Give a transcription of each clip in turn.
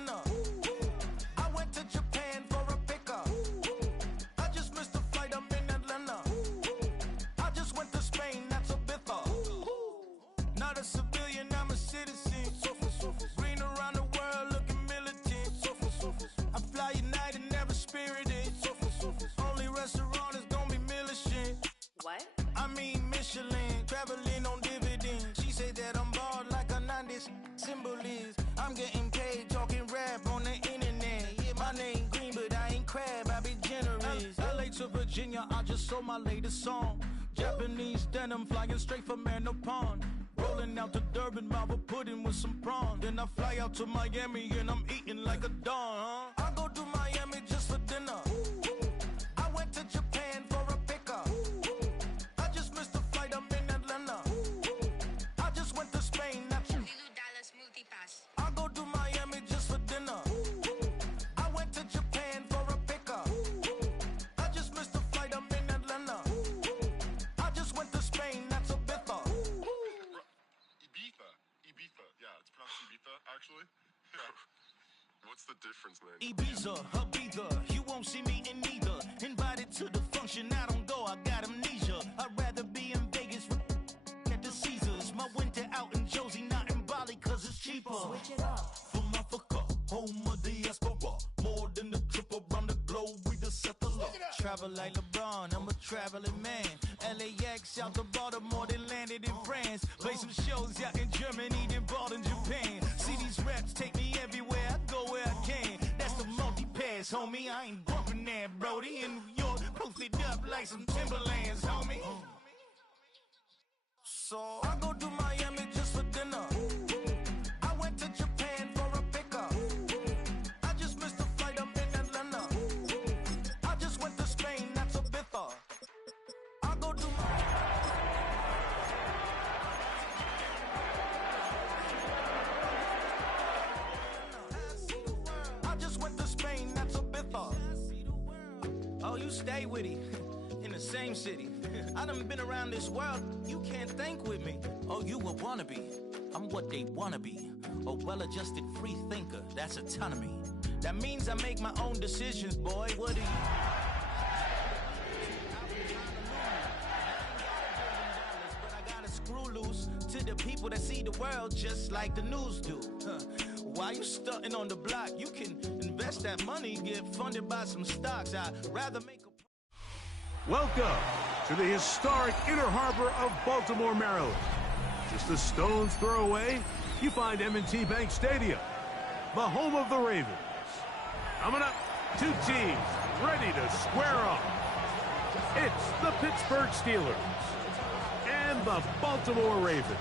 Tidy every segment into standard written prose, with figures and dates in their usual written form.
dinner. I went to Japan for a pickup. I just missed the flight, I'm in Atlanta. I just went to Spain, that's a bither. Not a civilian, I'm a citizen. Green around the world, looking militant. I fly United, never spirited. Only restaurant is gonna be Michelin. What? I mean Michelin, traveling on dividends. She said that I'm bald like a 90s symbol is. I'm getting paid, talking rap on the internet. Yeah, my name Green, but I ain't crab, I be generous. LA to Virginia, I just sold my latest song. Japanese denim, flying straight from Manapon. Rolling out to Durban, mouth of pudding with some prawns. Then I fly out to Miami and I'm eating like a don, huh? I go to Miami just for dinner. I went to Japan for a pickup. I just missed the flight, I'm in Atlanta. I just went to Spain, that's Dallas multipass. I go to Miami just for dinner. I went to Japan for a pickup. I just missed the flight, I'm in Atlanta. I just went to Spain, that's a bither. Ibiza. Yeah, it's pronounced Ibiza, actually. Yeah. What's the difference, man? Ibiza, Ibiza, you won't see me in neither. Invited to the function, I don't go, I got amnesia. I'd rather be in Vegas at the Caesars. My winter out in Josie, not in Bali, cause it's cheaper. Switch it up. From Africa, home of the diaspora. More than the trip around the globe, we the settler. Travel like LeBron, I'm a traveling man. LAX out to Baltimore, then landed in France. Play some shows out in Germany, then bought in Japan. See these raps take me everywhere, I go where I can. That's the multi-pass, homie, I ain't bumping that, Brody. In New York, posted up like some Timberlands, homie. So I go to Miami just for dinner. I went to Japan for a pickup. I just missed the flight, I'm in Atlanta. I just went to Spain, that's a bither. I go to I just went to Spain, that's a bither. Oh, you stay with it. In the same city. I done been around this world, you can't think with me. Oh, you a wannabe, I'm what they wanna be. A well-adjusted free thinker, that's autonomy. That means I make my own decisions, boy, what do you... But I gotta screw loose to the people that see the world just like the news do. Why you stunting on the block? You can invest that money, get funded by some stocks. I'd rather make a... Welcome to the historic Inner Harbor of Baltimore, Maryland. Just a stone's throw away, you find M&T Bank Stadium, the home of the Ravens. Coming up, two teams ready to square off. It's the Pittsburgh Steelers and the Baltimore Ravens.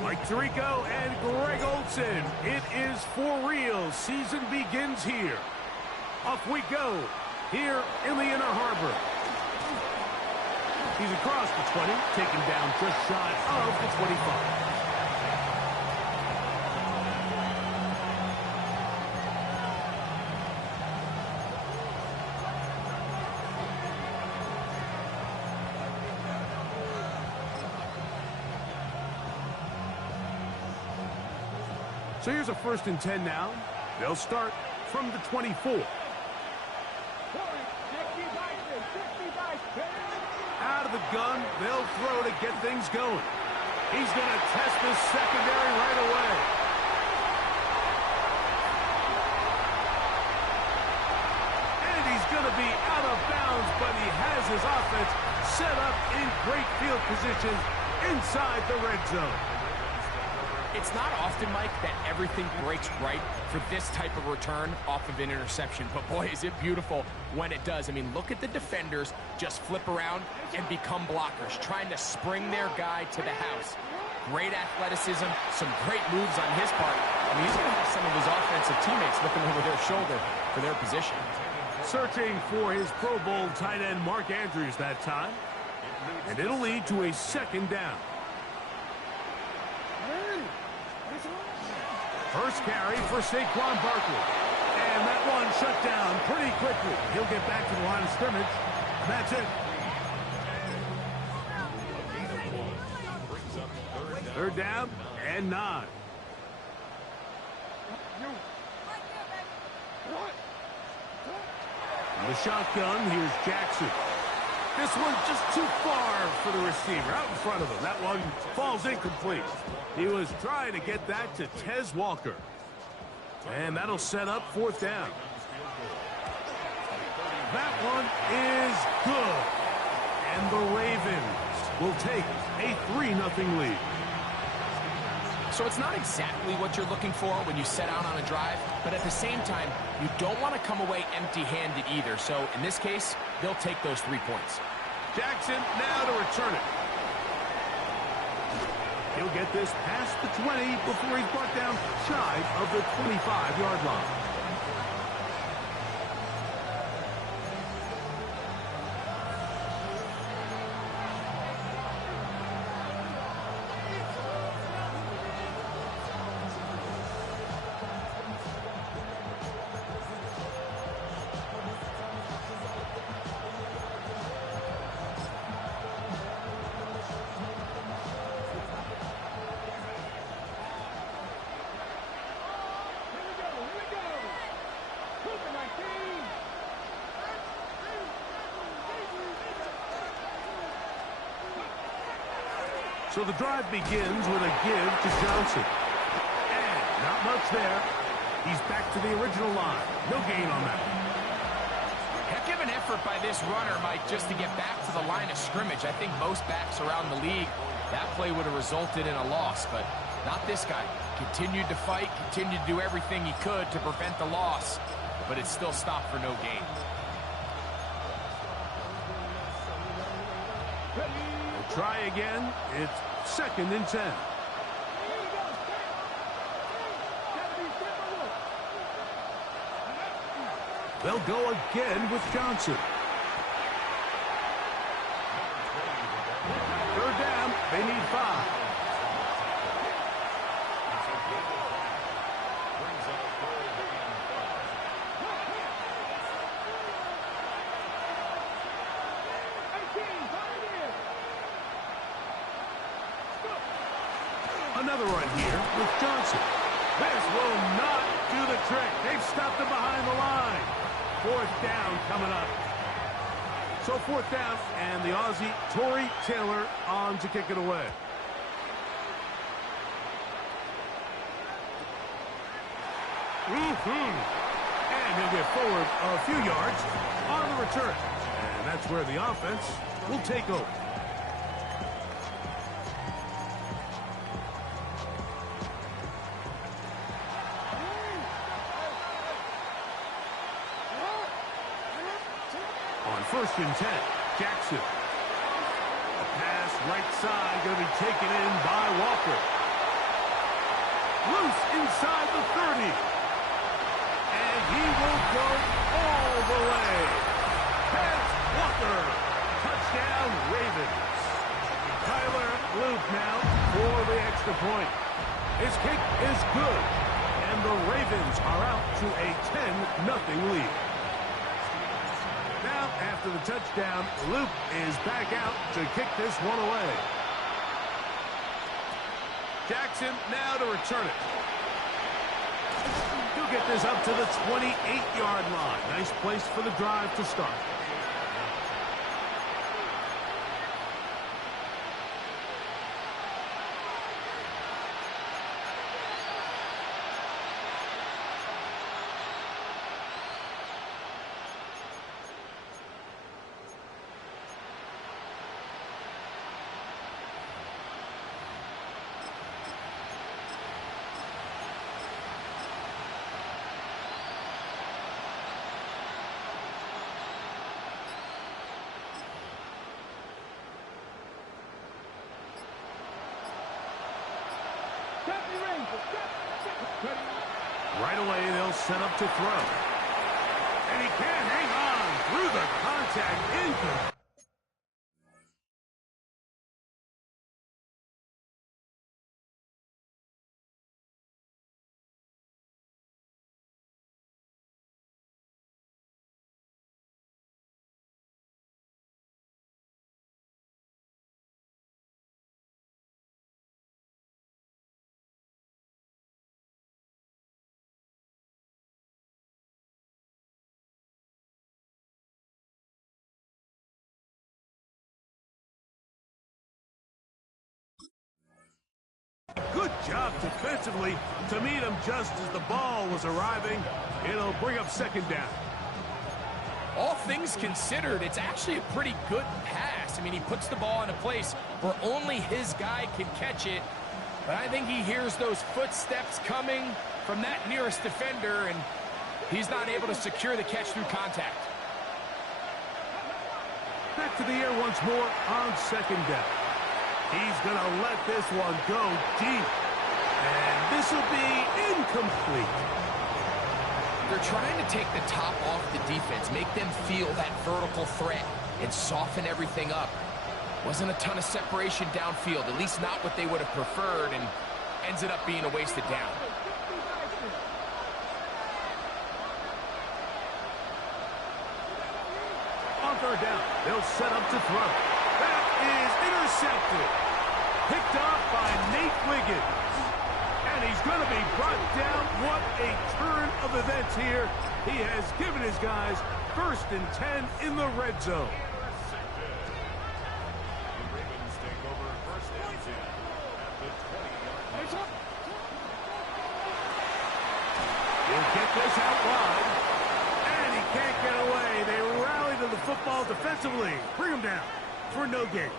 Mike Tirico and Greg Olson. It is for real. Season begins here. Off we go here in the Inner Harbor. He's across the 20, taken down just shy of the 25. So here's a 1st and 10 now. They'll start from the 24. Out of the gun, they'll throw to get things going. He's going to test this secondary right away. And he's going to be out of bounds, but he has his offense set up in great field position inside the red zone. It's not often, Mike, that everything breaks right for this type of return off of an interception. But boy, is it beautiful when it does. I mean, look at the defenders just flip around and become blockers, trying to spring their guy to the house. Great athleticism, some great moves on his part. I mean, he's going to have some of his offensive teammates looking over their shoulder for their position. Searching for his Pro Bowl tight end Mark Andrews that time. And it'll lead to a 2nd down. First carry for Saquon Barkley. And that one shut down pretty quickly. He'll get back to the line of scrimmage. And that's it. Third down and 9. The shotgun, here's Jackson. This one's just too far for the receiver, out in front of him. That one falls incomplete. He was trying to get that to Tez Walker. And that'll set up 4th down. That one is good. And the Ravens will take a 3-0 lead. So it's not exactly what you're looking for when you set out on a drive, but at the same time, you don't want to come away empty-handed either. So in this case, they'll take those 3 points. Jackson now to return it. He'll get this past the 20 before he's brought down shy of the 25-yard line. So the drive begins with a give to Johnson. And not much there. He's back to the original line. No gain on that. Heck of an effort by this runner, Mike, just to get back to the line of scrimmage. I think most backs around the league, that play would have resulted in a loss, but not this guy. Continued to fight, continued to do everything he could to prevent the loss, but it still stopped for no gain. We'll try again. It's 2nd and 10. They'll go again with Johnson. 3rd down. They need 5. Another run here with Johnson. This will not do the trick. They've stopped him behind the line. 4th down coming up. So 4th down, and the Aussie, Torrey Taylor, on to kick it away. And he'll get forward a few yards on the return. And that's where the offense will take over. On 1st and 10, Jackson. A pass right side going to be taken in by Walker. Loose inside the 30. And he will go all the way. Pass Walker. Touchdown Ravens. Tyler Loop now for the extra point. His kick is good. And the Ravens are out to a 10-0 lead. Now, after the touchdown, Luke is back out to kick this one away. Jackson now to return it. He'll get this up to the 28-yard line. Nice place for the drive to start. Right away, they'll set up to throw. And he can't hang on through the contact. Incomplete. job defensively to meet him just as the ball was arriving. It'll bring up second down. All things considered, it's actually a pretty good pass. I mean, he puts the ball in a place where only his guy can catch it. But I think he hears those footsteps coming from that nearest defender, and he's not able to secure the catch through contact. Back to the air once more on second down. He's going to let this one go deep. And this will be incomplete. They're trying to take the top off the defense, make them feel that vertical threat, and soften everything up. Wasn't a ton of separation downfield, at least not what they would have preferred, and ends it up being a wasted down. On third down, they'll set up to throw. That is intercepted. Picked off by Nate Wiggins. And he's going to be brought down. What a turn of events here. He has given his guys 1st and 10 in the red zone. He'll get this out wide. And he can't get away. They rally to the football defensively. Bring him down for no gain.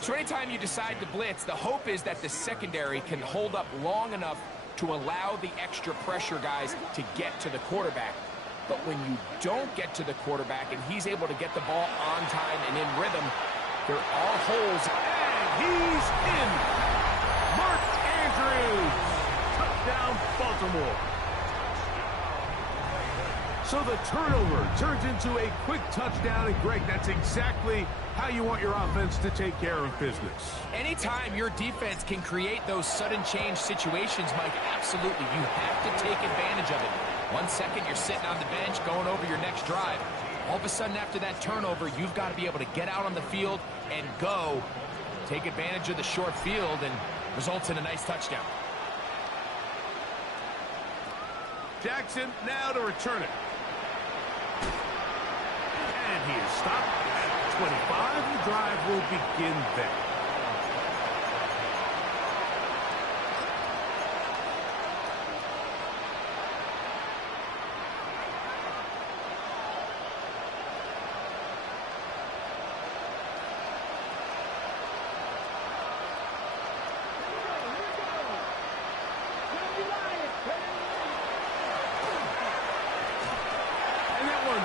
So anytime you decide to blitz, the hope is that the secondary can hold up long enough to allow the extra pressure guys to get to the quarterback. But when you don't get to the quarterback and he's able to get the ball on time and in rhythm, there are holes. And he's in. Mark Andrews. Touchdown, Baltimore. So the turnover turns into a quick touchdown, and Greg, that's exactly how you want your offense to take care of business. Anytime your defense can create those sudden change situations, Mike, absolutely, you have to take advantage of it. 1 second, you're sitting on the bench going over your next drive. All of a sudden, after that turnover, you've got to be able to get out on the field and go. Take advantage of the short field, and results in a nice touchdown. Jackson now to return it. And he is stopped at 25. The drive will begin there.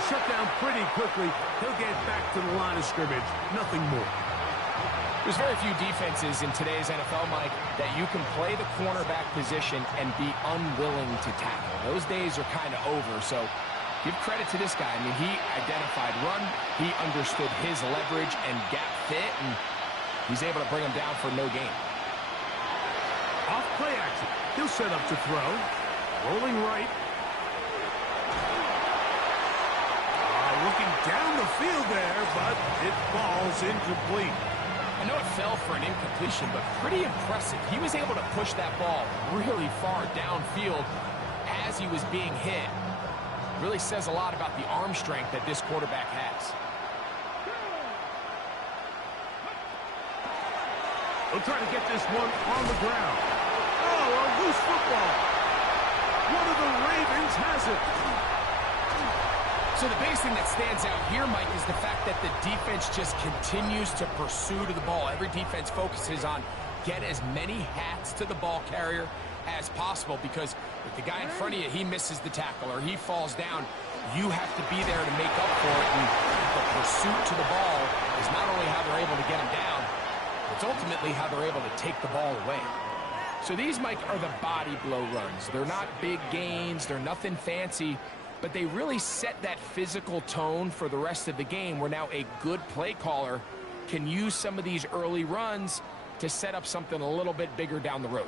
Shut down pretty quickly. He'll get back to the line of scrimmage. Nothing more. There's very few defenses in today's NFL, Mike, that you can play the cornerback position and be unwilling to tackle. Those days are kind of over, so give credit to this guy. I mean, he identified run, he understood his leverage and gap fit, and he's able to bring him down for no gain. Off play action. He'll set up to throw. Rolling right. Looking down the field there, but it falls incomplete. I know it fell for an incompletion, but pretty impressive. He was able to push that ball really far downfield as he was being hit. Really says a lot about the arm strength that this quarterback has. They'll try to get this one on the ground. Oh, a loose football. One of the Ravens has it. So the biggest thing that stands out here, Mike, is the fact that the defense just continues to pursue to the ball. Every defense focuses on get as many hats to the ball carrier as possible, because if the guy in front of you, he misses the tackle or he falls down, you have to be there to make up for it. And the pursuit to the ball is not only how they're able to get him down, it's ultimately how they're able to take the ball away. So these, Mike, are the body blow runs. They're not big gains. They're nothing fancy. But they really set that physical tone for the rest of the game, where now a good play caller can use some of these early runs to set up something a little bit bigger down the road.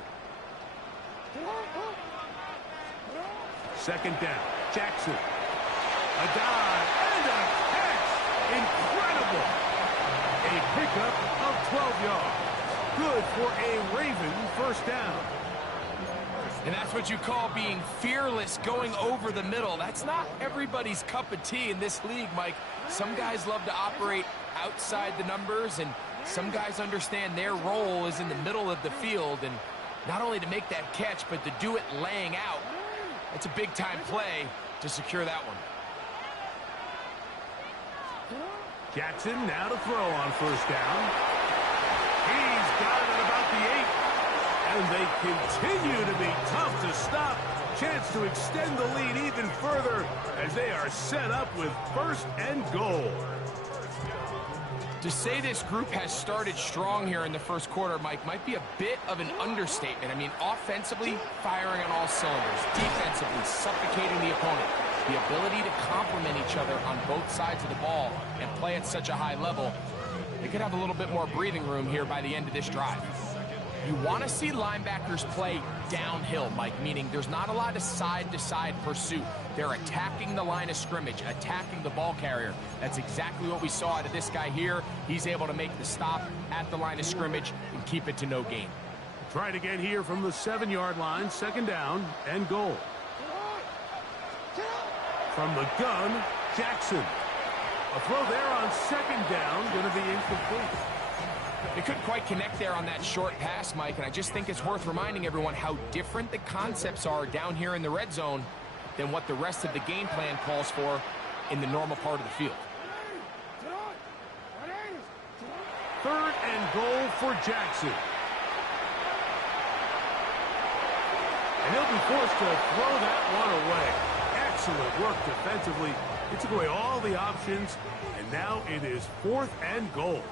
Second down. Jackson. A dive and a catch. Incredible. A pickup of 12 yards. Good for a Raven first down. And that's what you call being fearless, going over the middle. That's not everybody's cup of tea in this league, Mike. Some guys love to operate outside the numbers, and some guys understand their role is in the middle of the field, and not only to make that catch, but to do it laying out. It's a big-time play to secure that one. Jackson now to throw on first down. He's got it at about the 8. And they continue to be tough to stop. Chance to extend the lead even further as they are set up with first and goal. To say this group has started strong here in the first quarter, Mike, might be a bit of an understatement. I mean, offensively, firing on all cylinders. Defensively, suffocating the opponent. The ability to complement each other on both sides of the ball and play at such a high level. They could have a little bit more breathing room here by the end of this drive. You want to see linebackers play downhill, Mike, meaning there's not a lot of side-to-side pursuit. They're attacking the line of scrimmage, attacking the ball carrier. That's exactly what we saw out of this guy here. He's able to make the stop at the line of scrimmage and keep it to no gain. Try to get here from the 7-yard line, second down and goal. From the gun, Jackson. A throw there on second down, going to be incomplete. They couldn't quite connect there on that short pass, Mike, and I just think it's worth reminding everyone how different the concepts are down here in the red zone than what the rest of the game plan calls for in the normal part of the field. Third and goal for Jackson. And he'll be forced to throw that one away. Excellent work defensively. He took away all the options, and now it is fourth and goal.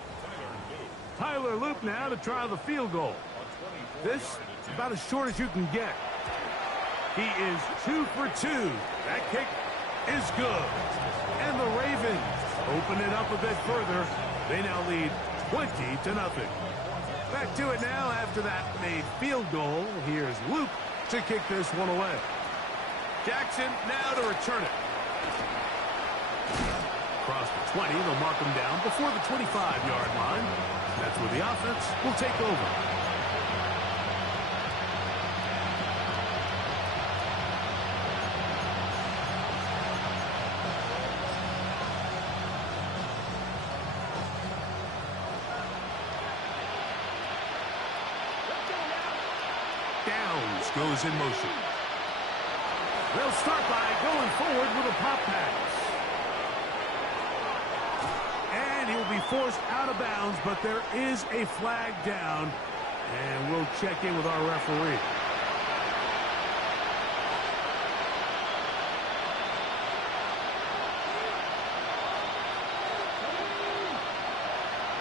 Tyler Loop now to try the field goal. This about as short as you can get. He is 2 for 2. That kick is good. And the Ravens open it up a bit further. They now lead 20-0. Back to it now after that made field goal. Here's Luke to kick this one away. Jackson now to return it. Across the 20, they'll mark him down before the 25-yard line. That's where the offense will take over. Downs goes in motion. They'll start by going forward with a pop pass. And he'll be forced out of bounds, but there is a flag down. And we'll check in with our referee.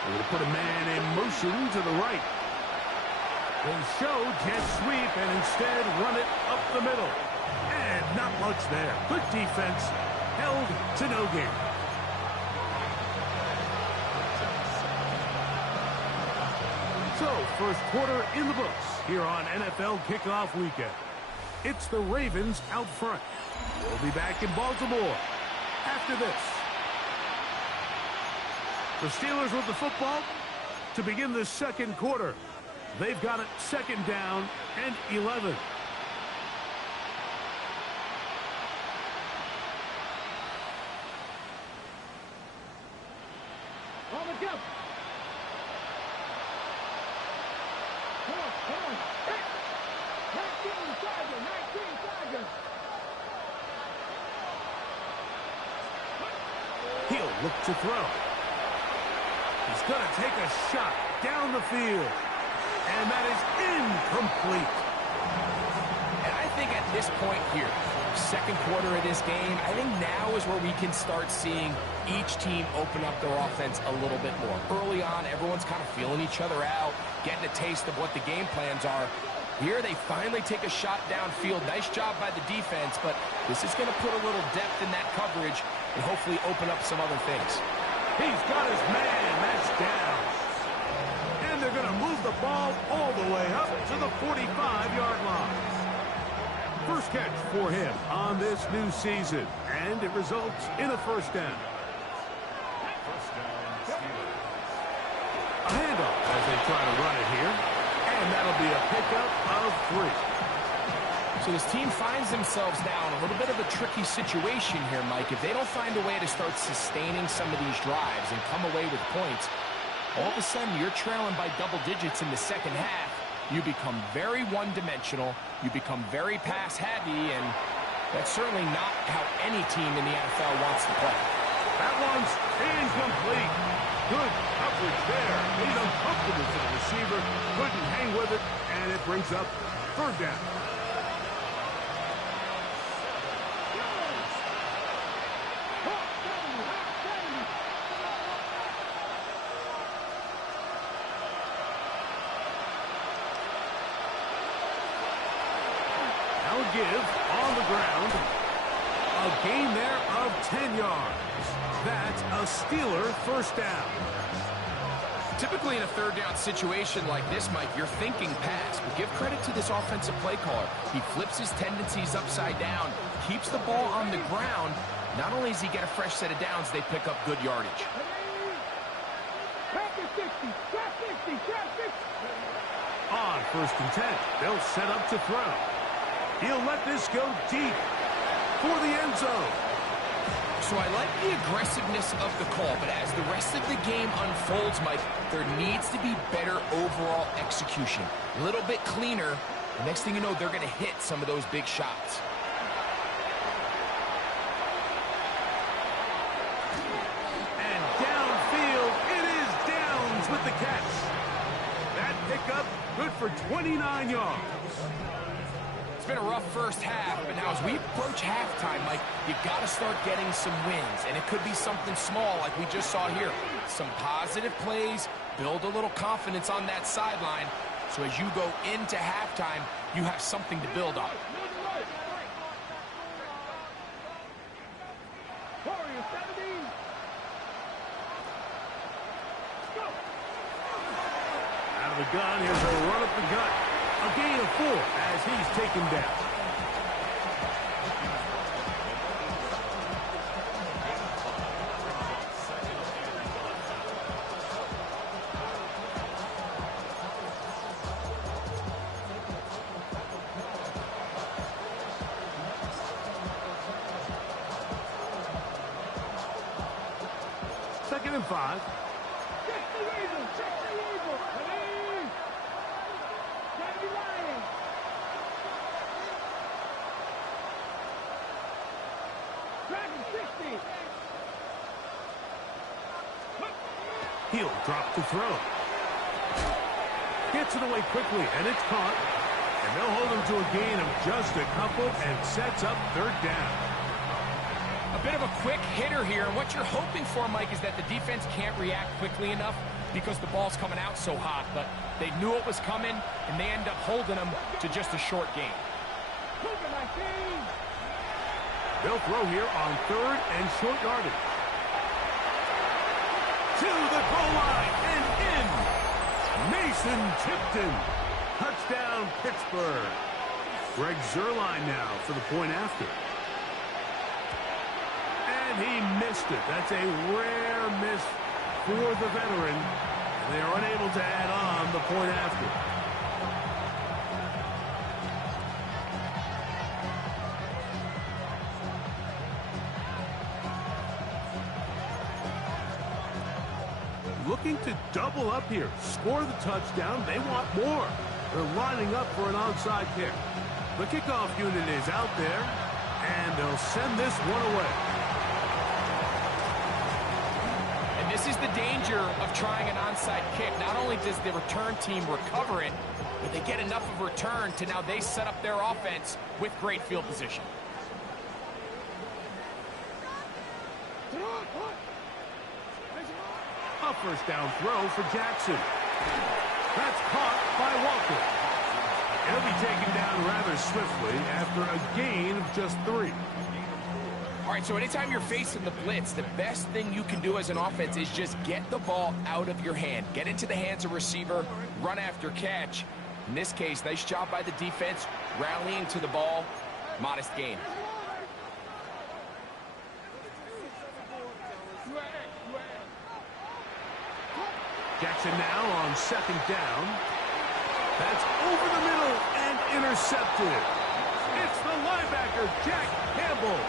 We're going to put a man in motion to the right. They show jet sweep and instead run it up the middle. And not much there. Good defense. Held to no gain. So, first quarter in the books here on NFL Kickoff Weekend. It's the Ravens out front. We'll be back in Baltimore after this. The Steelers with the football to begin the second quarter. They've got it second down and 11. On the jump. Come on. Hey. 19 Chargers. He'll look to throw. He's going to take a shot down the field. And that is incomplete. And I think at this point here, second quarter of this game, I think now is where we can start seeing each team open up their offense a little bit more. Early on, everyone's kind of feeling each other out, getting a taste of what the game plans are. Here, they finally take a shot downfield. Nice job by the defense, but this is going to put a little depth in that coverage and hopefully open up some other things. He's got his man. That's down. And they're going to move the ball all the way up to the 45-yard line. First catch for him on this new season, and it results in a first down. A handoff as they try to run it here, and that'll be a pickup of 3. So this team finds themselves now in a little bit of a tricky situation here, Mike. If they don't find a way to start sustaining some of these drives and come away with points, all of a sudden you're trailing by double digits in the second half, you become very one-dimensional, you become very pass-heavy, and that's certainly not how any team in the NFL wants to play. That one's incomplete. Good coverage there. Made it uncomfortable for the receiver. Couldn't hang with it, and it brings up third down. Now give on the ground. A gain there of 10 yards. That's a Steeler first down. Typically in a third down situation like this, Mike, you're thinking pass, but give credit to this offensive play caller. He flips his tendencies upside down, keeps the ball on the ground. Not only does he get a fresh set of downs, they pick up good yardage. On first and 10, they'll set up to throw. He'll let this go deep for the end zone. So I like the aggressiveness of the call, but as the rest of the game unfolds, Mike, there needs to be better overall execution. A little bit cleaner. The next thing you know, they're going to hit some of those big shots. And downfield, it is Downs with the catch. That pickup, good for 29 yards. It's been a rough first half, but now as we approach halftime, Mike, you got to start getting some wins, and it could be something small like we just saw here. Some positive plays, build a little confidence on that sideline, so as you go into halftime, you have something to build on. Out of the gun, here's a run up the gut. A gain of 4 as he's taken down. Second and 5. He'll drop to throw. Gets it away quickly, and it's caught. And they'll hold him to a gain of just a couple and sets up third down. A bit of a quick hitter here, and what you're hoping for, Mike, is that the defense can't react quickly enough because the ball's coming out so hot. But they knew it was coming, and they end up holding them to just a short gain. They'll throw here on third and short yardage. To the goal line and in. Mason Tipton. Touchdown, Pittsburgh. Greg Zuerlein now for the point after. And he missed it. That's a rare miss for the veteran. And they are unable to add on the point after. Looking to double up here, score the touchdown. They want more. They're lining up for an onside kick. The kickoff unit is out there, and they'll send this one away. And this is the danger of trying an onside kick. Not only does the return team recover it, but they get enough of return to now they set up their offense with great field position. A first down throw for Jackson. That's caught by Walker. He'll be taken down rather swiftly after a gain of just 3. All right, so anytime you're facing the blitz, the best thing you can do as an offense is just get the ball out of your hand. Get into the hands of receiver, run after catch. In this case, nice job by the defense, rallying to the ball, modest gain. Jackson now on second down. That's over the middle and intercepted. It's the linebacker, Jack Campbell.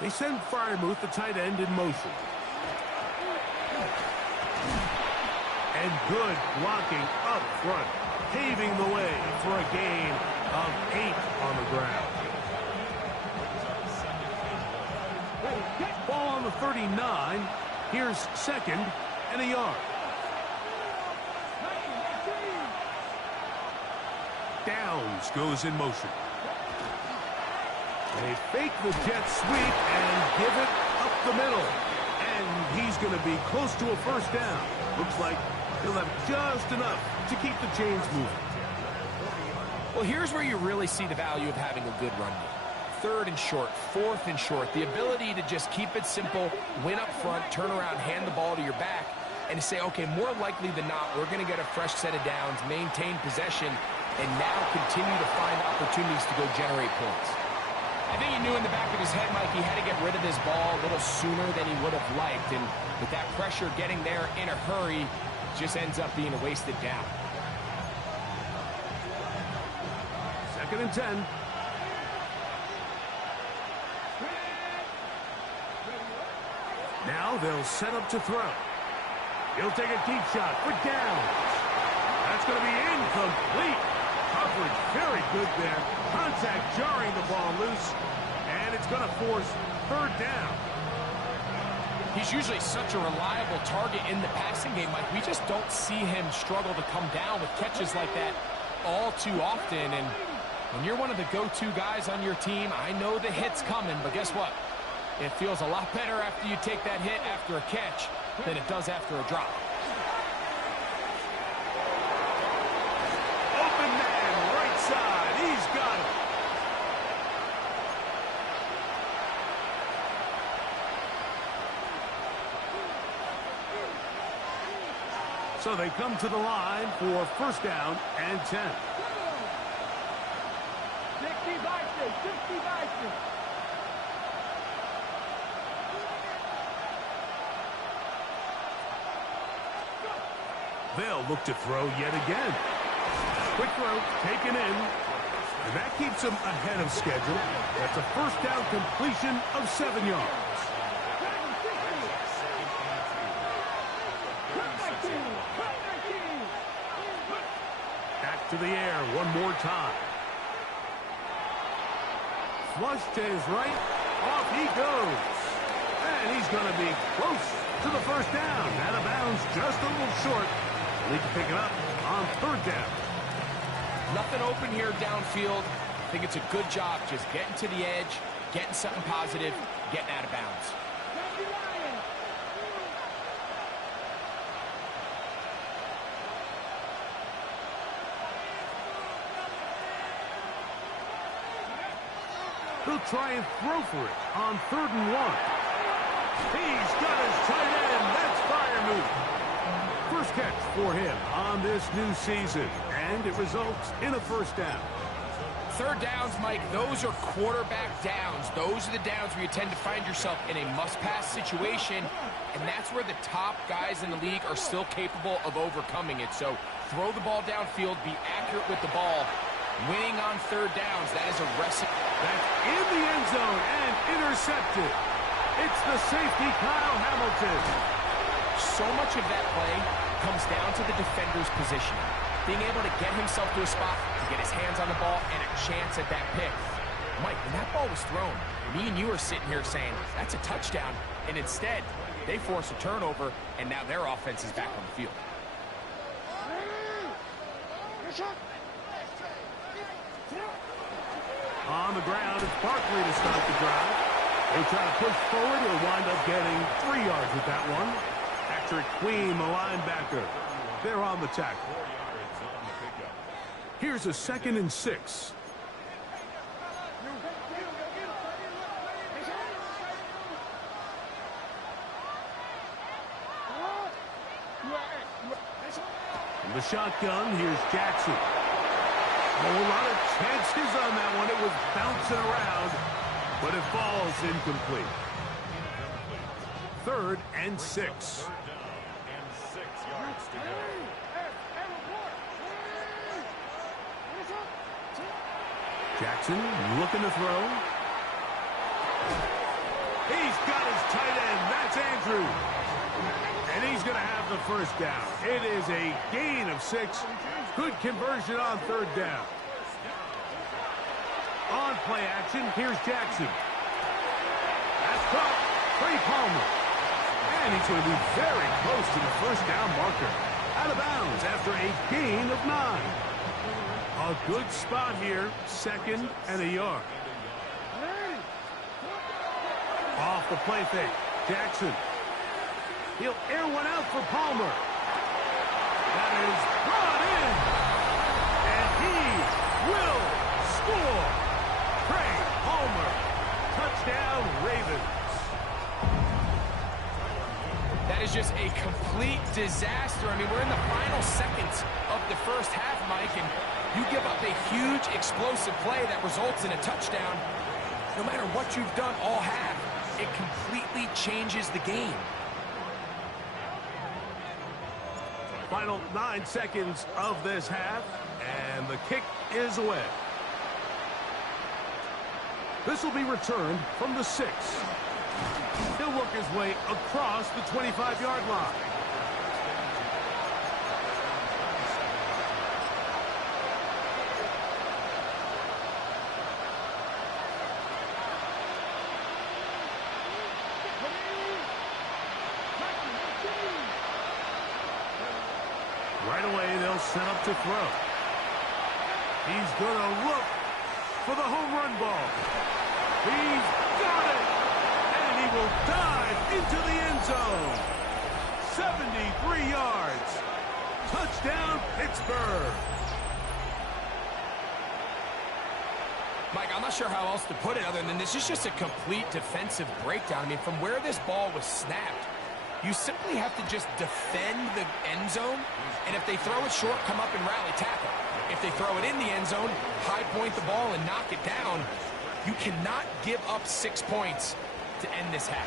They send Fryermuth, the tight end, in motion. And good blocking up front, paving the way for a gain of 8 on the ground. Ball on the 39. Here's second and a yard. Downs goes in motion. They fake the jet sweep and give it up the middle. And he's going to be close to a first down. Looks like he'll have just enough to keep the chains moving. Well, here's where you really see the value of having a good run game. 3rd and short, 4th and short. The ability to just keep it simple, win up front, turn around, hand the ball to your back, and to say, okay, more likely than not, we're going to get a fresh set of downs, maintain possession, and now continue to find opportunities to go generate points. I think he knew in the back of his head, Mike, he had to get rid of this ball a little sooner than he would have liked. And with that pressure getting there in a hurry, just ends up being a wasted down. 2nd and 10. Now they'll set up to throw. He'll take a deep shot for Downs. That's going to be incomplete. Coverage very good there. Contact jarring the ball loose. And it's going to force 3rd down. He's usually such a reliable target in the passing game, Mike. We just don't see him struggle to come down with catches like that all too often. And when you're one of the go-to guys on your team, I know the hit's coming, but guess what? It feels a lot better after you take that hit after a catch than it does after a drop. Open man, right side. He's got it. So they come to the line for 1st down and 10. 60 Vikings, 60 Vikings. They'll look to throw yet again. Quick throw taken in. And that keeps them ahead of schedule. That's a 1st down completion of 7 yards. Back to the air one more time. Flush to his right. Off he goes. And he's going to be close to the 1st down. Out of bounds, just a little short. They can pick it up on 3rd down. Nothing open here downfield. I think it's a good job just getting to the edge, getting something positive, getting out of bounds. He'll try and throw for it on 3rd and 1. He's got his tight end. That's Fryermuth. First catch for him on this new season, and it results in a 1st down. 3rd downs, Mike, those are quarterback downs. Those are the downs where you tend to find yourself in a must-pass situation, and that's where the top guys in the league are still capable of overcoming it. So throw the ball downfield, be accurate with the ball. Winning on 3rd downs, that is a recipe. That's in the end zone and intercepted. It's the safety, Kyle Hamilton. So much of that play comes down to the defender's positioning. Being able to get himself to a spot, to get his hands on the ball, and a chance at that pick. Mike, when that ball was thrown, me and you are sitting here saying, that's a touchdown. And instead, they force a turnover, and now their offense is back on the field. On the ground, it's Barkley to start the drive. They try to push forward. He'll wind up getting 3 yards with that one. Patrick Queen, the linebacker. They're on the tackle. Here's a 2nd and 6. From the shotgun, here's Jackson. A lot of chances on that one. It was bouncing around, but it falls incomplete. 3rd and 6. Yards to go. Jackson looking to throw. He's got his tight end. That's Andrews. And he's going to have the first down. It is a gain of 6. Good conversion on third down. On play action, here's Jackson. That's caught. Trey Palmer. And he's going to be very close to the first down marker. Out of bounds after a gain of 9. A good spot here, 2nd and a yard. Off the play fake, Jackson. He'll air one out for Palmer. That is brought in. And he will score. Trey Palmer. Touchdown, Ravens. That is just a complete disaster. I mean, we're in the final seconds of the first half, Mike, and you give up a huge explosive play that results in a touchdown. No matter what you've done all half, it completely changes the game. Final 9 seconds of this half, and the kick is away. This will be returned from the 6. He'll work his way across the 25-yard line. Right away, they'll set up to throw. He's going to look for the home run ball. He's got it! And he will dive into the end zone. 73 yards. Touchdown, Pittsburgh. Mike, I'm not sure how else to put it other than this is just a complete defensive breakdown. I mean, from where this ball was snapped, you simply have to just defend the end zone, and if they throw it short, come up and rally tackle. If they throw it in the end zone, high point the ball and knock it down. You cannot give up 6 points to end this half.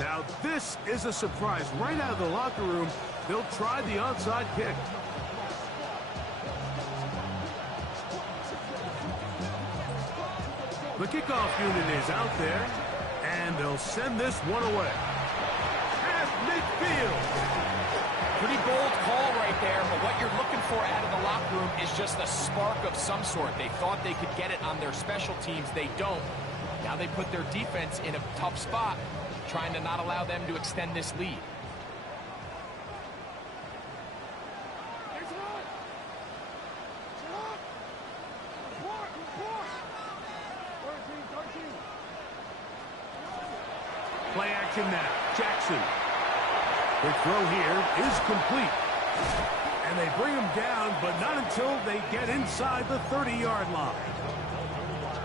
Now, this is a surprise. Right out of the locker room, they'll try the onside kick. The kickoff unit is out there, and they'll send this one away. Past midfield. Pretty bold call right there, but what you're looking for out of the locker room is just a spark of some sort. They thought they could get it on their special teams. They don't. Now they put their defense in a tough spot, trying to not allow them to extend this lead. Play action now. Jackson. Quick throw here is complete. And they bring him down, but not until they get inside the 30-yard line.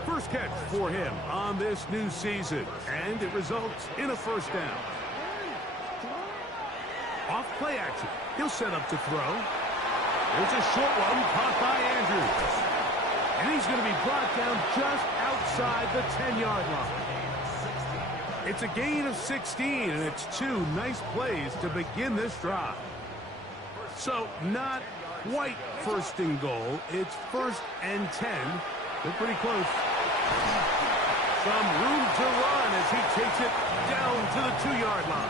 First catch for him on this new season, and it results in a first down. Off play action. He'll set up to throw. There's a short one caught by Andrews. And he's going to be brought down just outside the 10-yard line. It's a gain of 16, and it's 2 nice plays to begin this drive. So, not quite first and goal. It's 1st and 10. They're pretty close. Some room to run as he takes it down to the 2-yard line.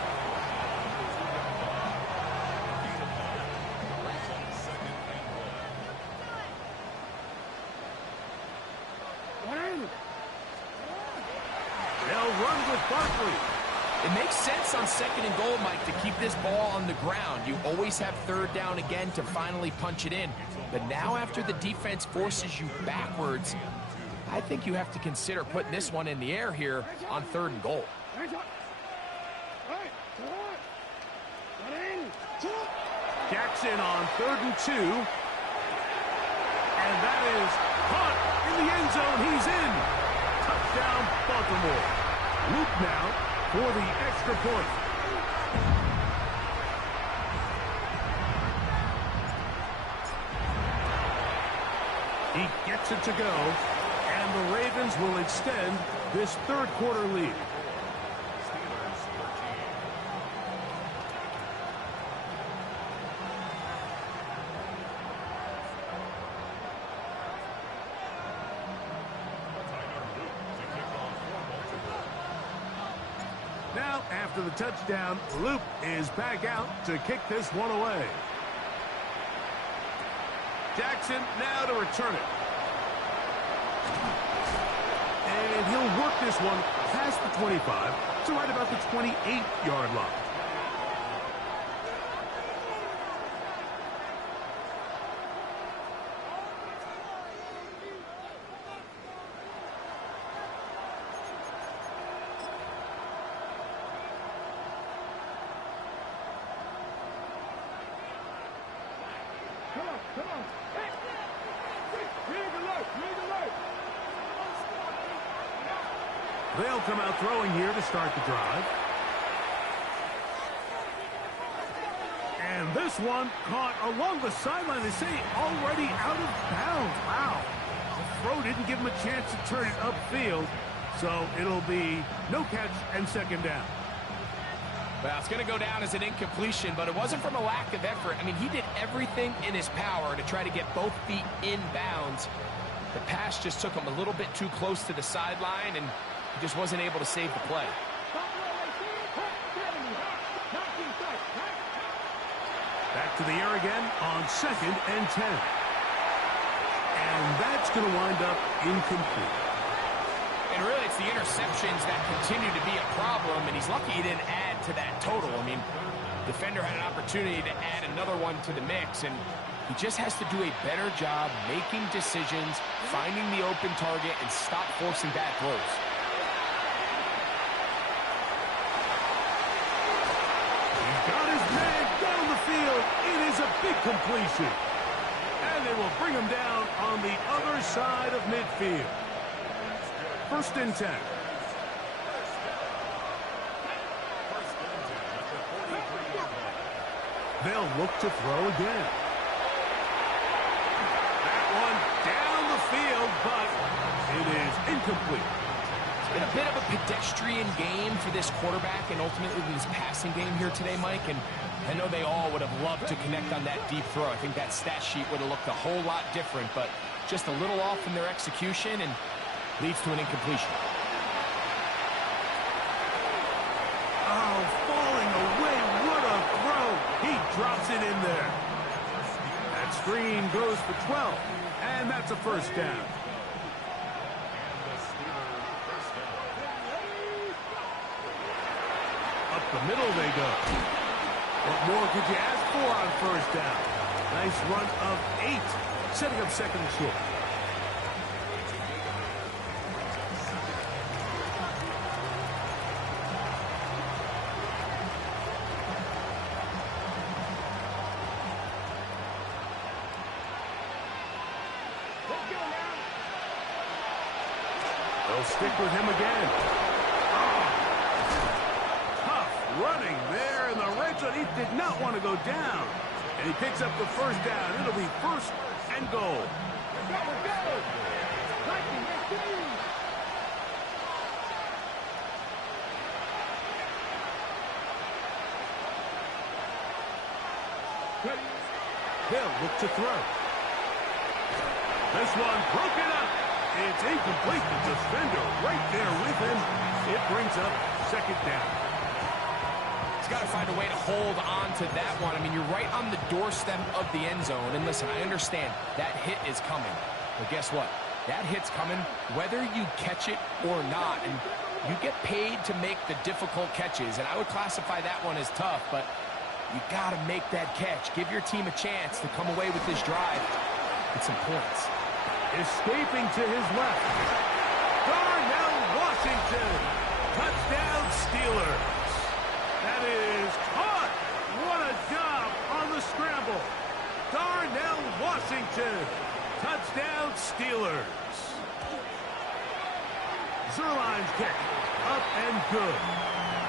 They'll run with Barkley. It makes sense on 2nd and goal, Mike, to keep this ball on the ground. You always have 3rd down again to finally punch it in. But now after the defense forces you backwards, I think you have to consider putting this one in the air here on 3rd and goal. Jackson on 3rd and 2. And that is caught in the end zone. He's in. Touchdown, Baltimore. Luke now for the extra point. He gets it to go. And And the Ravens will extend this third quarter lead. Now, after the touchdown, Luke is back out to kick this one away. Jackson now to return it. And he'll work this one past the 25 to right about the 28-yard line. Come on. Hey! Rig alert! They'll come out throwing here to start the drive. And this one caught along the sideline. They say already out of bounds. Wow. The throw didn't give him a chance to turn it upfield. So it'll be no catch and second down. Well, it's going to go down as an incompletion, but it wasn't from a lack of effort. I mean, he did everything in his power to try to get both feet in bounds. The pass just took him a little bit too close to the sideline, and he just wasn't able to save the play. Back to the air again on 2nd and 10. And that's going to wind up incomplete. And really, it's the interceptions that continue to be a problem, and he's lucky he didn't add to that total. I mean, defender had an opportunity to add another one to the mix, and he just has to do a better job making decisions, finding the open target, and stop forcing bad throws. He's got his man down the field. It is a big completion. And they will bring him down on the other side of midfield. 1st and 10. They'll look to throw again. That one down the field, but it is incomplete. It's been a bit of a pedestrian game for this quarterback and ultimately his passing game here today, Mike. And I know they all would have loved to connect on that deep throw. I think that stat sheet would have looked a whole lot different, but just a little off in their execution and leads to an incompletion. Oh, falling away. What a throw. He drops it in there. That screen goes for 12, and that's a first down. Up the middle they go. What more could you ask for on first down? Nice run of 8, setting up 2nd and short. They'll stick with him again. Oh, tough running there in the red zone. He did not want to go down. And he picks up the first down. It'll be 1st and goal. They'll look to throw. This one broken up. It's incomplete. The defender right there with him. It brings up 2nd down. He's got to find a way to hold on to that one. I mean, you're right on the doorstep of the end zone. And listen, I understand that hit is coming. But guess what? That hit's coming whether you catch it or not. And you get paid to make the difficult catches. And I would classify that one as tough. But you got to make that catch. Give your team a chance to come away with this drive with some points. Escaping to his left. Darnell Washington. Touchdown Steelers. That is caught. What a job on the scramble. Darnell Washington. Touchdown Steelers. Zerline's kick. Up and good.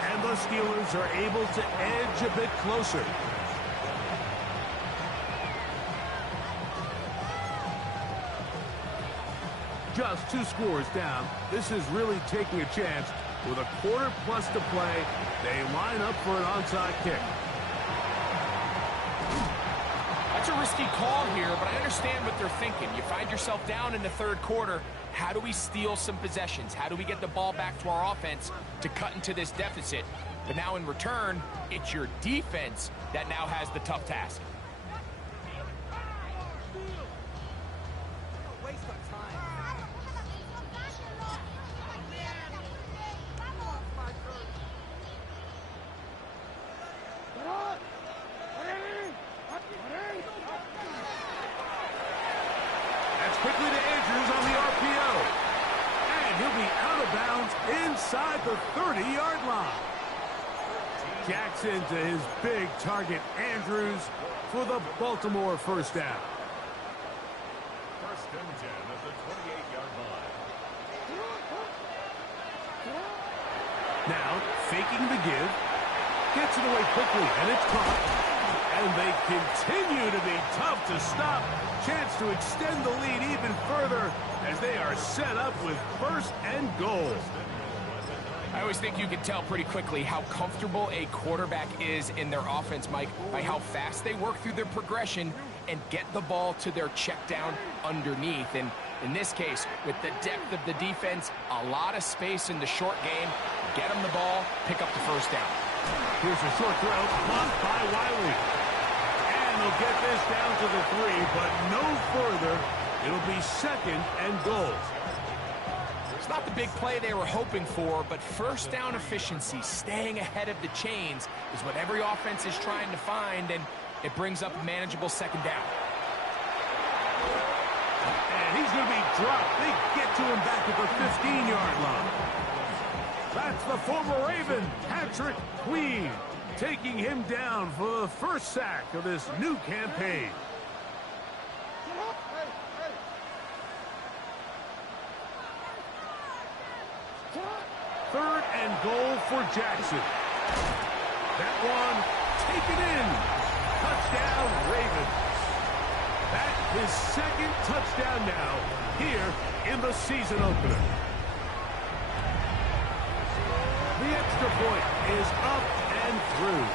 And the Steelers are able to edge a bit closer. Just 2 scores down. This is really taking a chance. With a quarter plus to play, they line up for an onside kick. That's a risky call here, but I understand what they're thinking. You find yourself down in the third quarter. How do we steal some possessions? How do we get the ball back to our offense to cut into this deficit? But now in return, it's your defense that now has the tough task. Quickly to Andrews on the RPO. And he'll be out of bounds inside the 30-yard line. Jackson to his big target, Andrews, for the Baltimore first down. First and 10 at the 28-yard line. Now, faking the give. Gets it away quickly, and it's caught. And they continue to be tough to stop. Chance to extend the lead even further as they are set up with first and goal. I always think you can tell pretty quickly how comfortable a quarterback is in their offense, Mike, by how fast they work through their progression and get the ball to their check down underneath. And in this case, with the depth of the defense, a lot of space in the short game, get them the ball, pick up the first down. Here's a short throw, blocked by Wiley. And they'll get this down to the 3, but no further. It'll be second and goal. It's not the big play they were hoping for, but first down efficiency, staying ahead of the chains, is what every offense is trying to find, and it brings up a manageable second down. And he's going to be dropped. They get to him back at the 15-yard line. That's the former Raven, Patrick Queen, taking him down for the first sack of this new campaign. Third and goal for Jackson. That one taken in. Touchdown, Ravens. That's his second touchdown now here in the season opener. The extra point is up and through.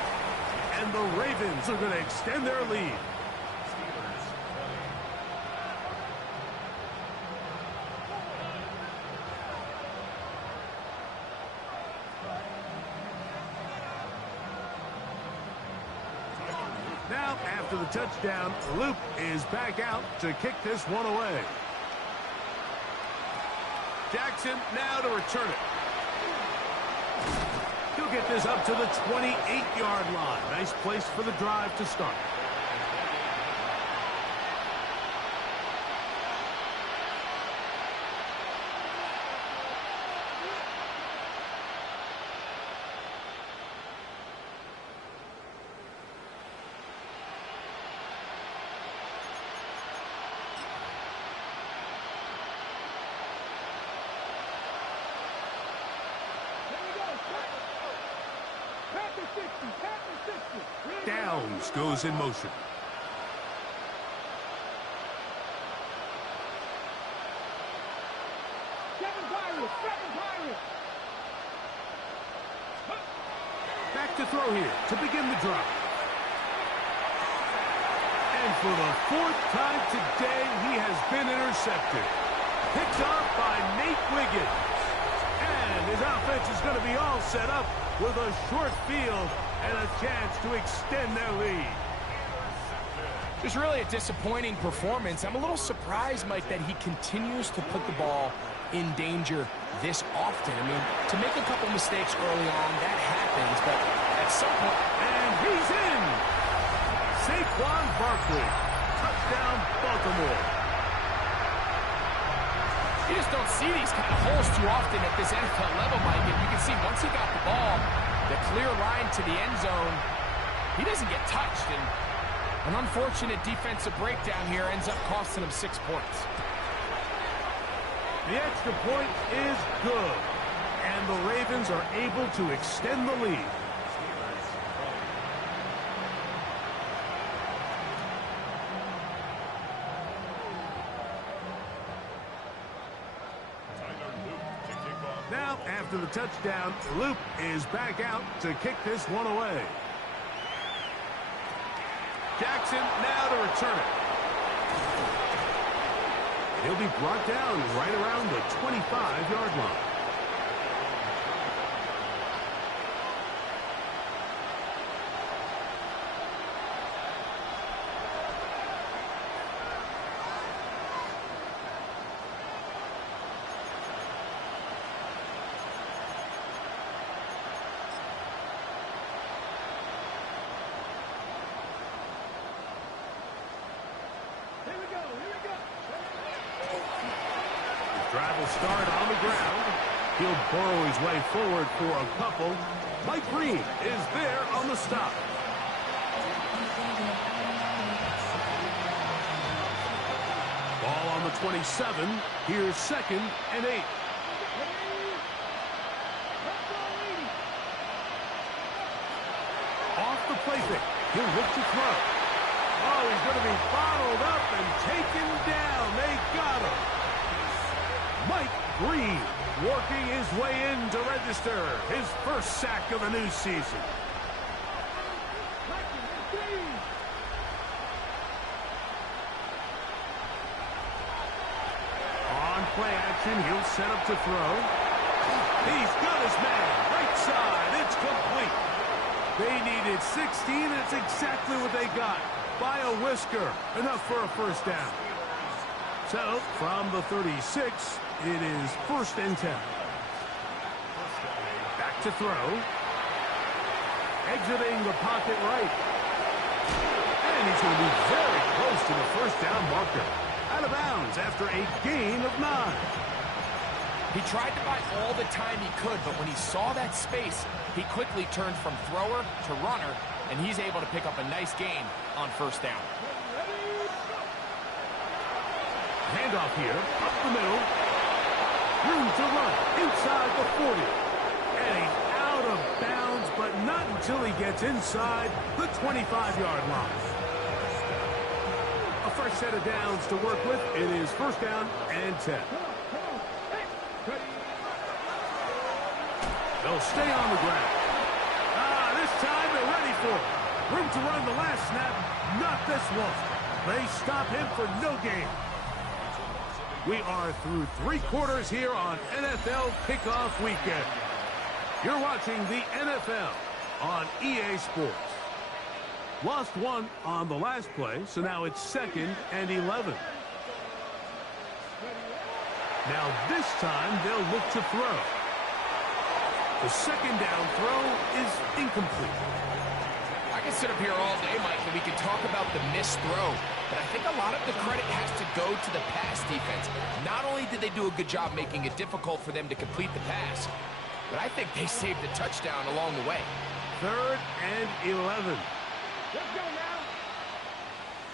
And the Ravens are going to extend their lead. Now, after the touchdown, Luke is back out to kick this one away. Jackson now to return it. He'll get this up to the 28-yard line. Nice place for the drive to start. Downs goes in motion. Back to throw here to begin the drive. And for the fourth time today, he has been intercepted. Picked off by Nate Wiggins. And his offense is going to be all set up with a short field and a chance to extend their lead. Just really a disappointing performance. I'm a little surprised, Mike, that he continues to put the ball in danger this often. I mean, to make a couple mistakes early on, that happens, but at some point... And he's in! Saquon Barkley. Touchdown, Baltimore. You just don't see these kind of holes too often at this NFL level, Mike. And you can see once he got the ball, the clear line to the end zone, he doesn't get touched. And an unfortunate defensive breakdown here ends up costing him 6 points. The extra point is good. And the Ravens are able to extend the lead. Now, after the touchdown, Luke is back out to kick this one away. Jackson now to return it. He'll be brought down right around the 25-yard line. Drive will start on the ground. He'll burrow his way forward for a couple. Mike Green is there on the stop. Ball on the 27. Here's 2nd and 8. Off the play fake. He'll look to throw. Oh, he's going to be bottled up and taken down. They got him. Mike Green working his way in to register his first sack of the new season. On play action, he'll set up to throw. He's got his man. Right side. It's complete. They needed 16, and it's exactly what they got. By a whisker. Enough for a first down. So, from the 36, it is 1st and 10. Back to throw. Exiting the pocket right. And he's going to be very close to the first down marker. Out of bounds after a gain of 9. He tried to buy all the time he could, but when he saw that space, he quickly turned from thrower to runner, and he's able to pick up a nice gain on first down. Handoff here, up the middle. Room to run inside the 40. And he's out of bounds, but not until he gets inside the 25-yard line. A fresh set of downs to work with. It is 1st down and 10. They'll stay on the ground. This time they're ready for it. Room to run the last snap, not this one. They stop him for no gain. We are through 3 quarters here on NFL Kickoff Weekend. You're watching the NFL on EA Sports. Lost 1 on the last play, so now it's 2nd and 11. Now this time they'll look to throw. The 2nd down throw is incomplete. I can sit up here all day, Mike, and we can talk about the missed throw, but I think a lot of the credit has to go to the pass defense. Not only did they do a good job making it difficult for them to complete the pass, but I think they saved the touchdown along the way. 3rd and 11. Let's go now.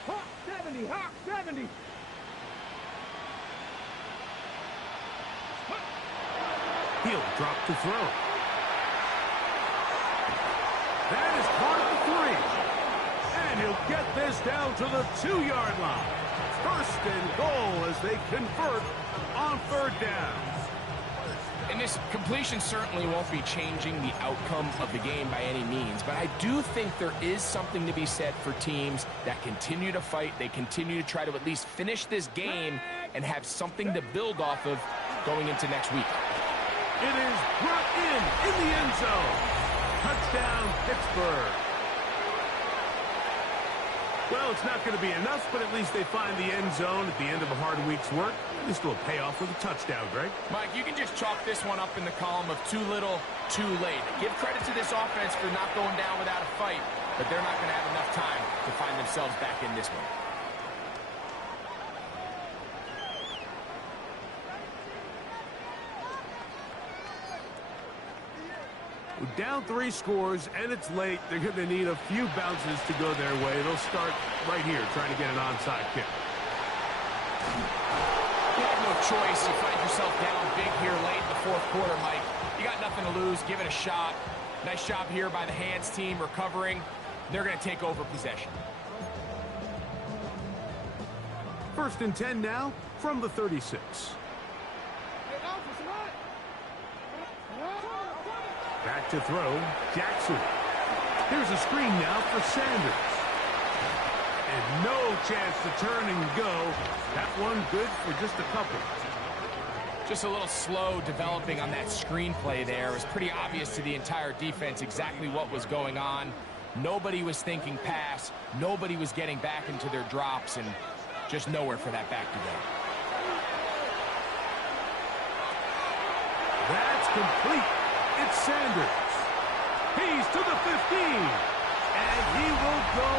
Hawk 70, Hawk 70. He'll drop to throw. That is caught at the 3. And he'll get this down to the 2-yard line. 1st and goal as they convert on 3rd down. And this completion certainly won't be changing the outcome of the game by any means, but I do think there is something to be said for teams that continue to fight. They continue to try to at least finish this game and have something to build off of going into next week. It is brought in the end zone. Touchdown, Pittsburgh. Well, it's not going to be enough, but at least they find the end zone at the end of a hard week's work. At least it'll pay off with a touchdown, Greg. Mike, you can just chalk this one up in the column of too little, too late. Give credit to this offense for not going down without a fight, but they're not going to have enough time to find themselves back in this one. Down 3 scores, and it's late. They're going to need a few bounces to go their way. They'll start right here, trying to get an onside kick. You have no choice. You find yourself down big here late in the 4th quarter, Mike. You got nothing to lose. Give it a shot. Nice job here by the hands team recovering. They're going to take over possession. 1st and 10 now from the 36. Hey, officer, what? Back to throw, Jackson. Here's a screen now for Sanders. And no chance to turn and go. That one good for just a couple. Just a little slow developing on that screenplay there. It was pretty obvious to the entire defense exactly what was going on. Nobody was thinking pass. Nobody was getting back into their drops, and just nowhere for that back to go. That's complete. It's Sanders. He's to the 15. And he will go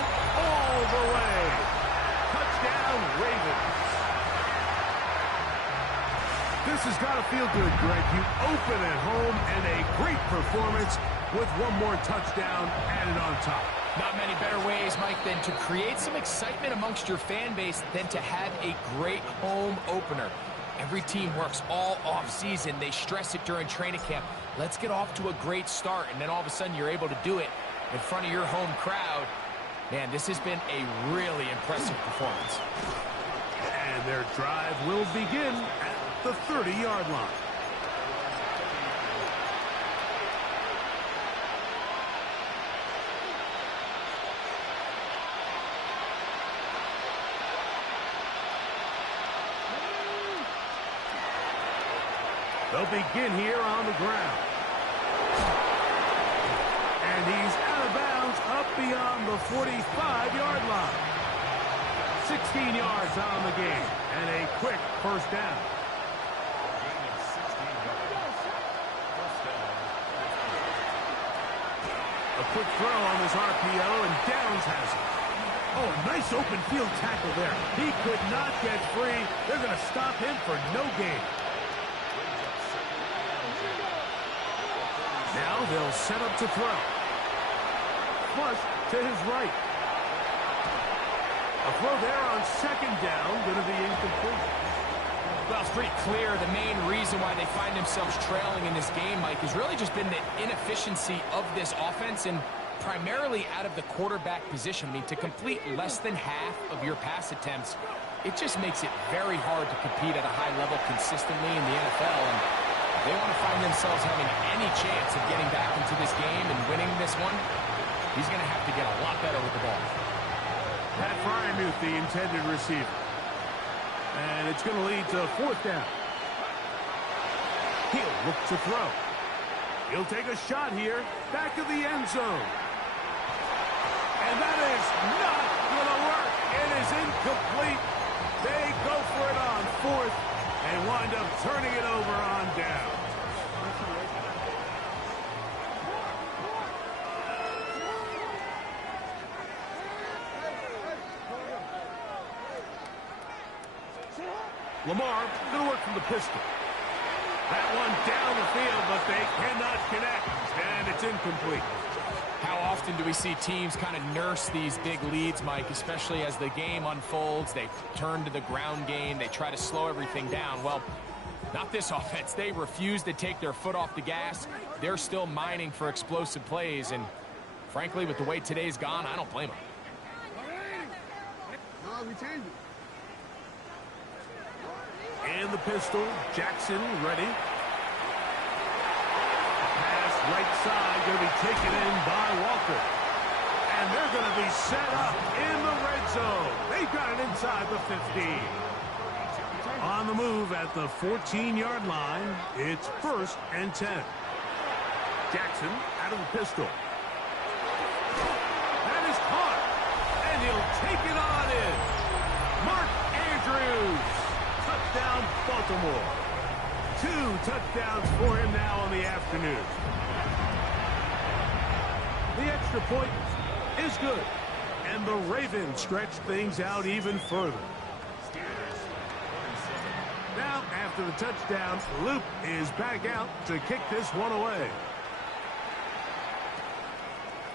all the way. Touchdown, Ravens. This has got to feel good, Greg. You open at home and a great performance with one more touchdown added on top. Not many better ways, Mike, than to create some excitement amongst your fan base than to have a great home opener. Every team works all off-season. They stress it during training camp. Let's get off to a great start, and then all of a sudden you're able to do it in front of your home crowd. Man, this has been a really impressive performance. And their drive will begin at the 30-yard line. They'll begin here on the ground. And he's out of bounds up beyond the 45-yard line. 16 yards on the game and a quick first down. A quick throw on this RPO, and Downs has it. Oh, nice open field tackle there. He could not get free. They're going to stop him for no gain. Now they'll set up to throw. Flush to his right. A throw there on second down, going to be incomplete. Well, it's pretty clear the main reason why they find themselves trailing in this game, Mike, has really just been the inefficiency of this offense and primarily out of the quarterback position. I mean, to complete less than half of your pass attempts, it just makes it very hard to compete at a high level consistently in the NFL. And if they want to find themselves having any chance of getting back into this game and winning this one, he's going to have to get a lot better with the ball. Pat Fryermuth, the intended receiver. And it's going to lead to fourth down. He'll look to throw. He'll take a shot here, back of the end zone. And that is not going to work. It is incomplete. They go for it on fourth and wind up turning it over on down. Lamar going to work from the pistol. That one down the field, but they cannot connect, and it's incomplete. How often do we see teams kind of nurse these big leads, Mike, especially as the game unfolds? They turn to the ground game. They try to slow everything down. Well, not this offense. They refuse to take their foot off the gas. They're still mining for explosive plays, and frankly, with the way today's gone, I don't blame them. No, we changed it. And the pistol, Jackson ready. Pass right side, going to be taken in by Walker. And they're going to be set up in the red zone. They've got it inside the 15. On the move at the 14-yard line, it's 1st and 10. Jackson out of the pistol. That is caught. And he'll take it on in. Mark Andrews. Touchdown, Baltimore. 2 touchdowns for him now on the afternoon. The extra point is good, and the Ravens stretch things out even further. Now, after the touchdown, Luke is back out to kick this one away.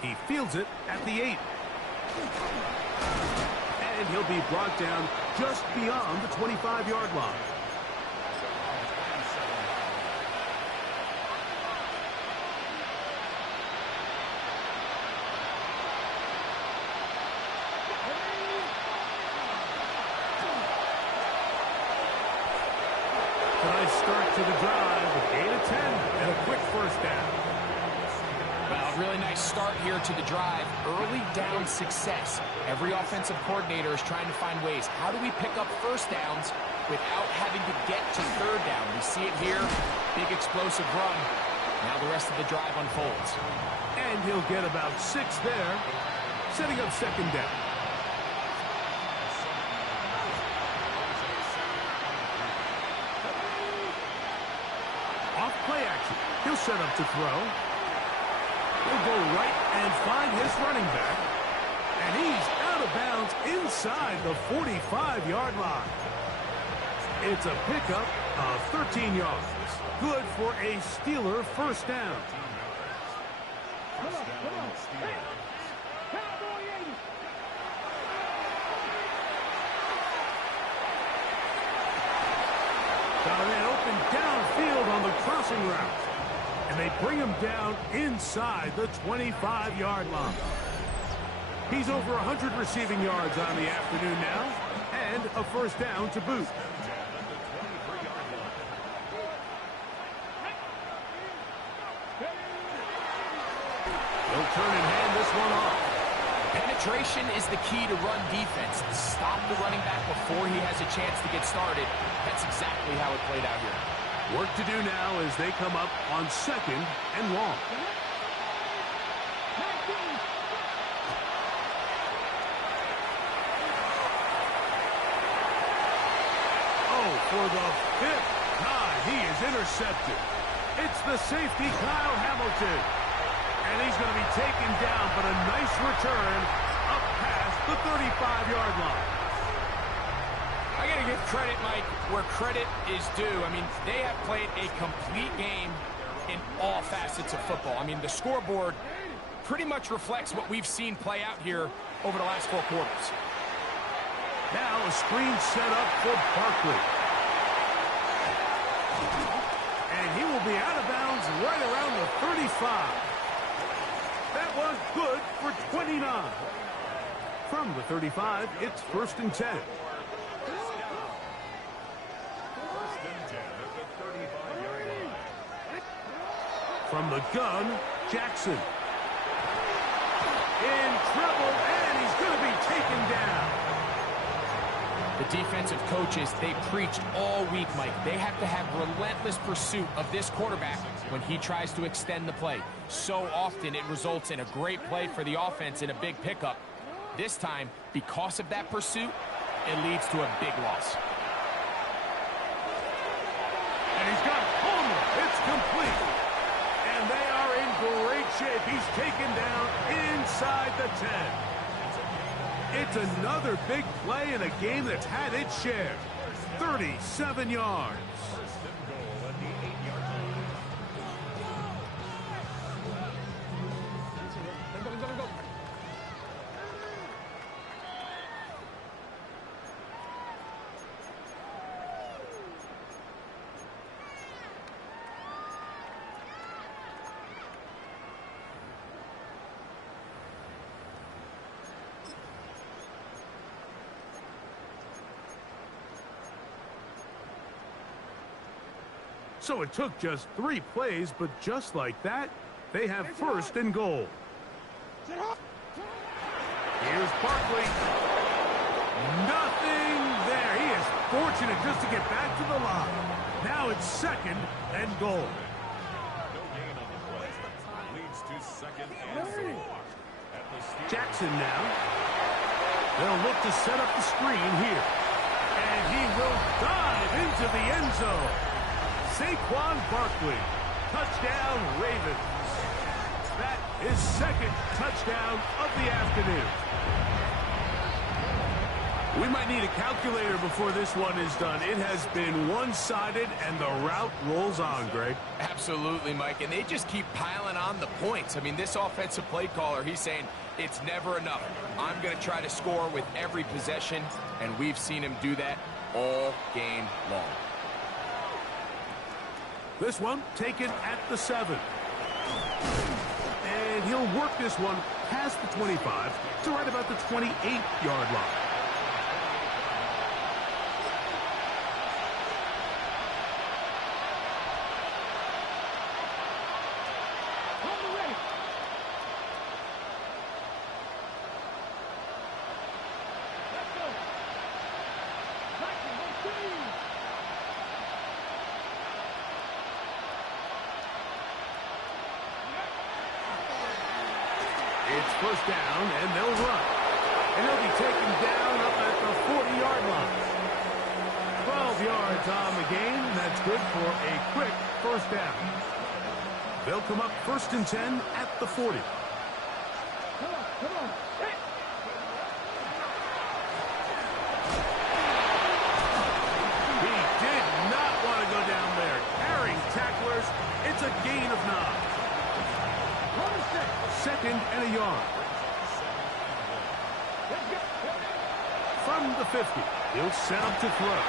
He fields it at the 8. And he'll be brought down just beyond the 25-yard line. nice start to the drive with 8 of 10 and a quick first down. Well, really nice start here to the drive. Early down success. Every offensive coordinator is trying to find ways. How do we pick up first downs without having to get to third down? We see it here. Big explosive run. Now the rest of the drive unfolds. And he'll get about 6 there, setting up second down. Off play action. He'll set up to throw. He'll go right and find his running back. And he's out of bounds inside the 45-yard line. It's a pickup of 13 yards. Good for a Steeler first down. Come on. Hey, Cowboy 80. Got a man open downfield on the crossing route. And they bring him down inside the 25-yard line. He's over 100 receiving yards on the afternoon now, and a first down to boot. He'll turn and hand this one off. Penetration is the key to run defense. Stop the running back before he has a chance to get started. That's exactly how it played out here. Work to do now as they come up on second and long. Oh, for the 5th time, he is intercepted. It's the safety, Kyle Hamilton. And he's going to be taken down, but a nice return up past the 35-yard line. I got to give credit, Mike, where credit is due. I mean, they have played a complete game in all facets of football. I mean, the scoreboard pretty much reflects what we've seen play out here over the last 4 quarters. Now a screen set up for Barkley. And he will be out of bounds right around the 35. That was good for 29. From the 35, it's 1st and 10. From the gun, Jackson. In trouble, and he's going to be taken down. The defensive coaches, they preached all week, Mike. They have to have relentless pursuit of this quarterback when he tries to extend the play. So often it results in a great play for the offense and a big pickup. This time, because of that pursuit, it leads to a big loss. And he's got Homer. It's complete. And they are in great shape. He's taken down inside the 10. It's another big play in a game that's had its share. 37 yards. So it took just 3 plays, but just like that, they have 1st and goal. Here's Barkley. Nothing there. He is fortunate just to get back to the line. Now it's 2nd and goal. No gain on the play. Leads to 2nd and 4. Jackson now. They'll look to set up the screen here. And he will dive into the end zone. Saquon Barkley. Touchdown, Ravens. That is 2nd touchdown of the afternoon. We might need a calculator before this one is done. It has been one-sided, and the route rolls on, Greg. Absolutely, Mike, and they just keep piling on the points. I mean, this offensive play caller, he's saying it's never enough. I'm going to try to score with every possession, and we've seen him do that all game long. This one taken at the 7. And he'll work this one past the 25 to right about the 28-yard line. It's first down, and they'll run. And he'll be taken down up at the 40-yard line. 12 yards on the game. That's good for a quick first down. They'll come up first and 10 at the 40. Come on. Hey. He did not want to go down there. Carrying tacklers, it's a gain of 9. Second and a yard. From the 50, he'll set up to throw.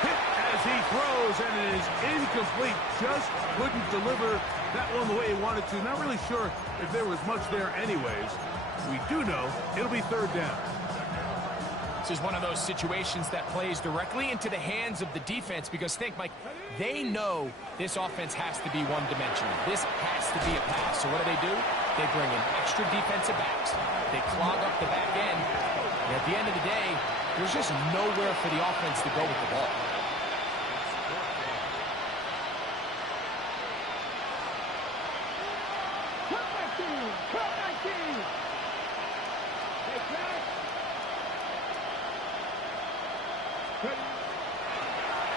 Hit as he throws, and it is incomplete. Just couldn't deliver that one the way he wanted to. Not really sure if there was much there anyways. We do know it'll be third down. This is one of those situations that plays directly into the hands of the defense because think, Mike, they know this offense has to be one-dimensional. This has to be a pass. So what do? They bring in extra defensive backs. They clog up the back end. And at the end of the day, there's just nowhere for the offense to go with the ball.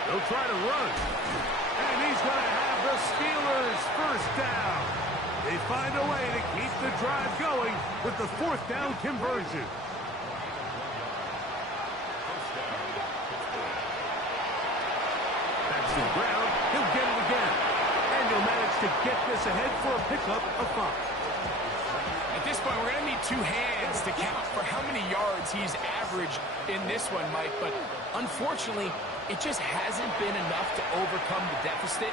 They'll try to run. And he's going to have the Steelers first down. They find a way to keep the drive going with the fourth down conversion. That's the ground. He'll get it again. And he'll manage to get this ahead for a pickup of 5. At this point, we're going to need 2 hands to count for how many yards he's averaged in this one, Mike. But unfortunately, it just hasn't been enough to overcome the deficit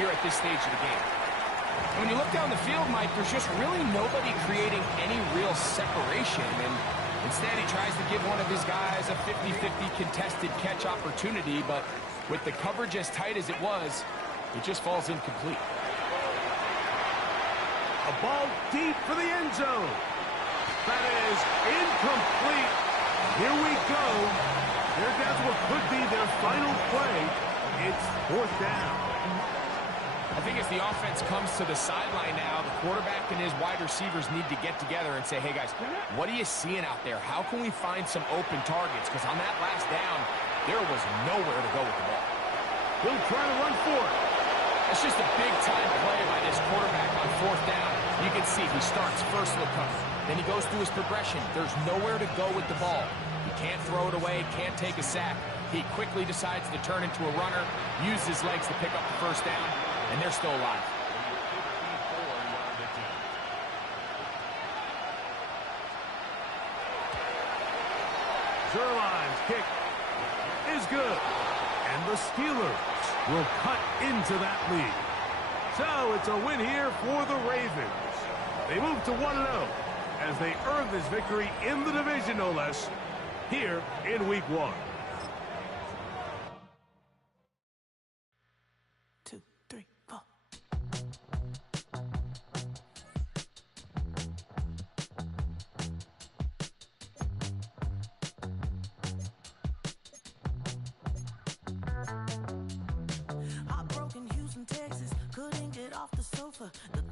here at this stage of the game. And when you look down the field, Mike, there's just really nobody creating any real separation. And instead, he tries to give one of his guys a 50-50 contested catch opportunity. But with the coverage as tight as it was, it just falls incomplete. A ball deep for the end zone. That is incomplete. Here we go. They're down to what could be their final play. It's fourth down. I think as the offense comes to the sideline now, the quarterback and his wide receivers need to get together and say, hey, guys, what are you seeing out there? How can we find some open targets? Because on that last down, there was nowhere to go with the ball. He'll try to run for it. It's just a big-time play by this quarterback on fourth down. You can see he starts first look cover. Then he goes through his progression. There's nowhere to go with the ball. He can't throw it away, can't take a sack. He quickly decides to turn into a runner, use his legs to pick up the first down, and they're still alive. Zerline's kick is good. And the Steelers will cut into that lead. So it's a win here for the Ravens. They move to 1-0 as they earn this victory in the division, no less, here in Week 1. 2, 3, 4. Heartbroken Houston, Texas, couldn't get off the sofa. The